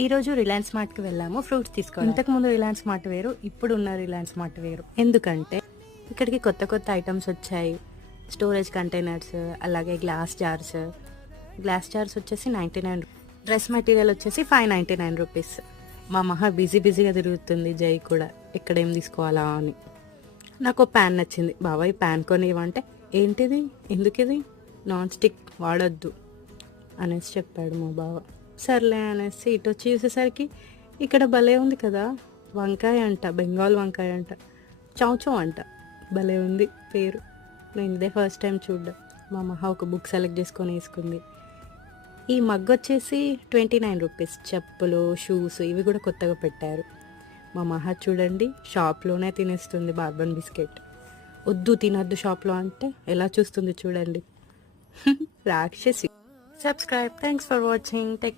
ఈరోజు రిలయన్స్ మార్ట్కి వెళ్ళాము ఫ్రూట్స్ తీసుకోవాలి. ఇంతకుముందు రిలయన్స్ మార్ట్ వేరు, ఇప్పుడు ఉన్న రిలయన్స్ మార్ట్ వేరు. ఎందుకంటే ఇక్కడికి కొత్త కొత్త ఐటమ్స్ వచ్చాయి. స్టోరేజ్ కంటైనర్స్, అలాగే గ్లాస్ జార్స్ వచ్చేసి 99. డ్రెస్ మెటీరియల్ వచ్చేసి 599 రూపీస్. మా మహా బిజీగా తిరుగుతుంది. జై కూడా ఇక్కడ ఏం తీసుకోవాలా అని. నాకు ప్యాన్ నచ్చింది. బాబాయ్ ప్యాన్ కొనివ్వంటే ఏంటిది, ఎందుకు ఇది, నాన్ స్టిక్ వాడొద్దు అనేసి చెప్పాడు మా బావ. సర్లే అనేసి ఇటు వచ్చి చూసేసరికి ఇక్కడ భలే ఉంది కదా, వంకాయ అంట, బెంగాల్ వంకాయ అంట, చౌచౌ అంట. భలే ఉంది పేరు. నేను ఇదే ఫస్ట్ టైం చూడ్డా. మా మహా ఒక బుక్ సెలెక్ట్ చేసుకొని వేసుకుంది. ఈ మగ్ వచ్చేసి 29 రూపీస్. చెప్పులు, షూస్ ఇవి కూడా కొత్తగా పెట్టారు. మా మహా చూడండి షాప్లోనే తినేస్తుంది బార్బన్ బిస్కెట్. వద్దు తినద్దు షాప్లో అంటే ఎలా చూస్తుంది చూడండి. రాక్షసి. Subscribe. Thanks for watching. Take